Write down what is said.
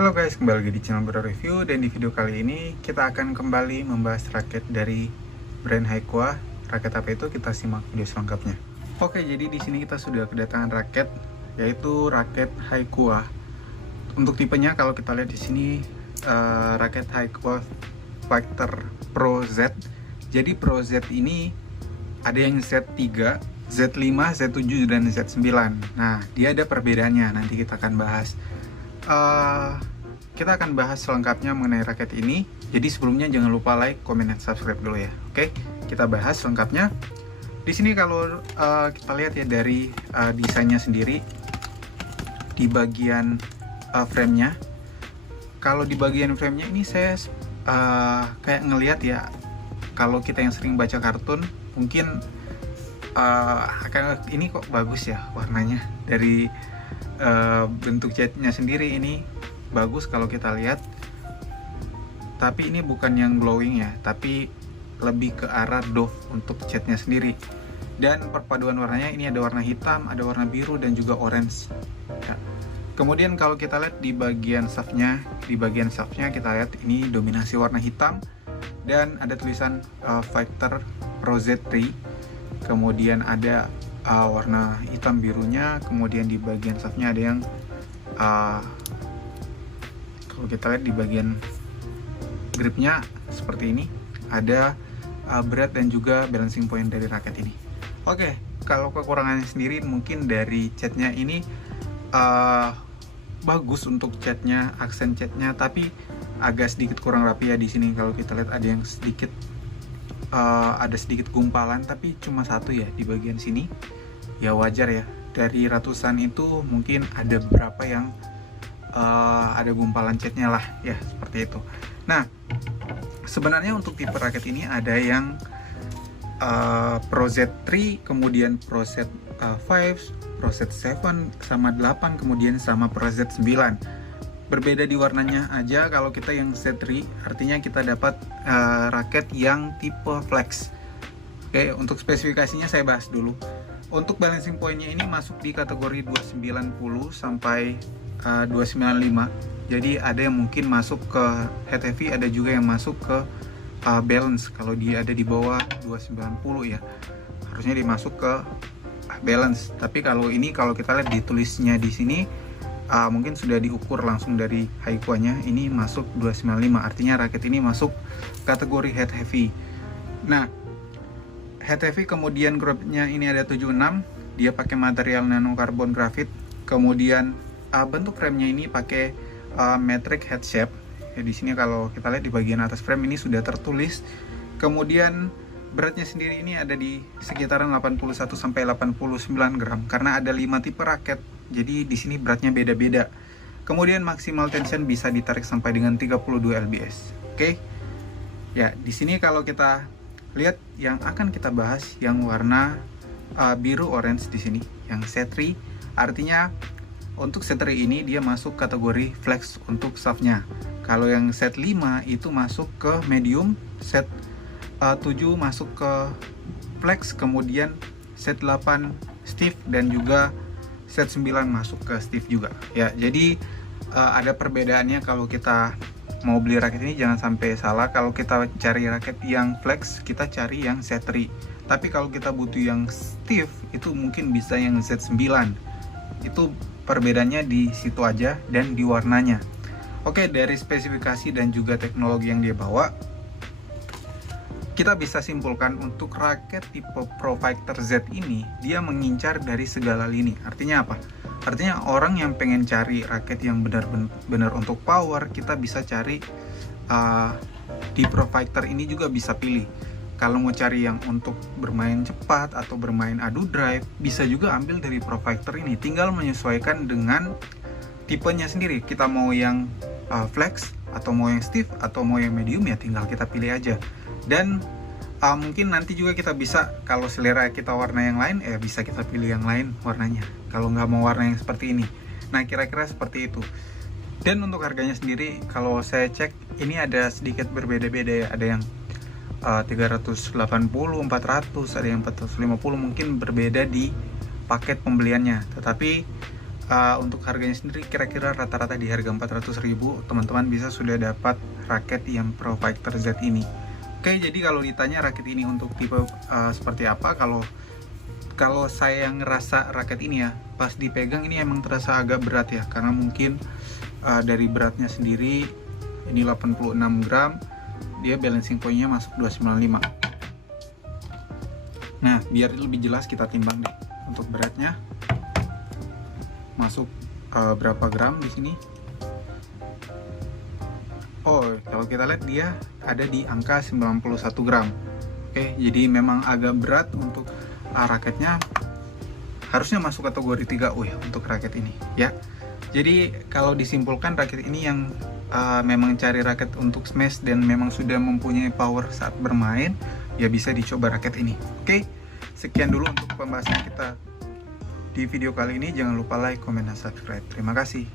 Halo guys, kembali lagi di channel Bro Review, dan di video kali ini kita akan kembali membahas raket dari brand Haikua. Raket apa itu? Kita simak video selengkapnya. Oke, jadi di sini kita sudah kedatangan raket, yaitu raket Haikua. Untuk tipenya kalau kita lihat di sini raket Haikua Fighter Pro Z. Jadi Pro Z ini ada yang Z3, Z5, Z7 dan Z9. Nah, dia ada perbedaannya. Nanti kita akan bahas. Kita akan bahas selengkapnya mengenai raket ini. Jadi sebelumnya jangan lupa like, comment, dan subscribe dulu ya. Oke, kita bahas selengkapnya. Di sini kalau kita lihat ya dari desainnya sendiri di bagian frame-nya. Kalau di bagian frame-nya ini saya kayak ngelihat ya, kalau kita yang sering baca kartun mungkin ini kok bagus ya warnanya. Dari bentuk catnya sendiri ini bagus kalau kita lihat, tapi ini bukan yang glowing ya, tapi lebih ke arah doff untuk catnya sendiri. Dan perpaduan warnanya ini ada warna hitam, ada warna biru, dan juga orange ya. Kemudian kalau kita lihat di bagian shaftnya, kita lihat ini dominasi warna hitam dan ada tulisan Fighter Pro Z3. Kemudian ada warna hitam birunya. Kemudian di bagian shaftnya ada yang kalau kita lihat di bagian gripnya seperti ini, ada berat dan juga balancing point dari raket ini. Oke, kalau kekurangannya sendiri mungkin dari catnya ini bagus untuk catnya, aksen catnya, tapi agak sedikit kurang rapi ya di sini. Kalau kita lihat ada yang sedikit ada sedikit gumpalan, tapi cuma satu ya di bagian sini. Ya wajar ya, dari ratusan itu mungkin ada beberapa yang ada gumpalan catnya lah ya, seperti itu. Nah, sebenarnya untuk tipe raket ini ada yang Pro Z3, kemudian Pro Z5, Pro Z7 sama 8, kemudian sama Pro Z9. Berbeda di warnanya aja. Kalau kita yang Z3 artinya kita dapat raket yang tipe flex. Oke, untuk spesifikasinya saya bahas dulu. Untuk balancing point-nya ini masuk di kategori 290 sampai 295. Jadi ada yang mungkin masuk ke head heavy, ada juga yang masuk ke balance. Kalau dia ada di bawah 290 ya, harusnya dimasuk ke balance. Tapi kalau ini, kalau kita lihat ditulisnya di sini mungkin sudah diukur langsung dari Haikua-nya, ini masuk 295. Artinya raket ini masuk kategori head heavy. Nah, head heavy kemudian grupnya ini ada 76. Dia pakai material nanokarbon grafit. Kemudian bentuk frame-nya ini pakai metric head shape. Ya, di sini kalau kita lihat di bagian atas frame ini sudah tertulis. Kemudian beratnya sendiri ini ada di sekitaran 81 sampai 89 gram karena ada 5 tipe raket. Jadi di sini beratnya beda-beda. Kemudian maksimal tension bisa ditarik sampai dengan 32 lbs. Oke. Ya, di sini kalau kita lihat yang akan kita bahas yang warna biru orange di sini, yang Z3, artinya untuk Z3 ini dia masuk kategori flex untuk shaftnya. Kalau yang Z5 itu masuk ke medium, Z7 masuk ke flex, kemudian Z8 stiff, dan juga Z9 masuk ke stiff juga. Ya, jadi ada perbedaannya. Kalau kita mau beli raket ini jangan sampai salah. Kalau kita cari raket yang flex, kita cari yang Z3. Tapi kalau kita butuh yang stiff, itu mungkin bisa yang Z9. Itu perbedaannya di situ aja dan di warnanya. Oke, dari spesifikasi dan juga teknologi yang dia bawa, kita bisa simpulkan untuk raket tipe Pro Fighter Z ini dia mengincar dari segala lini. Artinya apa? Artinya orang yang pengen cari raket yang benar-benar untuk power, kita bisa cari di Pro Fighter ini juga bisa pilih. Kalau mau cari yang untuk bermain cepat atau bermain adu drive, bisa juga ambil dari Pro Fighter ini. Tinggal menyesuaikan dengan tipenya sendiri. Kita mau yang flex, atau mau yang stiff, atau mau yang medium, ya tinggal kita pilih aja. Dan mungkin nanti juga kita bisa, kalau selera kita warna yang lain, bisa kita pilih yang lain warnanya. Kalau nggak mau warna yang seperti ini. Nah, kira-kira seperti itu. Dan untuk harganya sendiri, kalau saya cek, ini ada sedikit berbeda-beda ya. Ada yang 380, 400, ada yang 450, mungkin berbeda di paket pembeliannya. Tetapi untuk harganya sendiri kira-kira rata-rata di harga 400.000 teman-teman bisa sudah dapat raket yang Pro Fighter Z ini. Oke, jadi kalau ditanya raket ini untuk tipe seperti apa, kalau saya ngerasa raket ini ya pas dipegang ini emang terasa agak berat ya, karena mungkin dari beratnya sendiri ini 86 gram, dia balancing point-nya masuk 295. Nah, biar lebih jelas kita timbang deh untuk beratnya masuk berapa gram di sini. Oh, kalau kita lihat dia ada di angka 91 gram. Oke, jadi memang agak berat untuk raketnya, harusnya masuk kategori 3U ya untuk raket ini ya. Jadi kalau disimpulkan raket ini yang memang cari raket untuk smash dan memang sudah mempunyai power saat bermain, ya bisa dicoba raket ini. Oke, sekian dulu untuk pembahasan kita di video kali ini. Jangan lupa like, comment, dan subscribe. Terima kasih.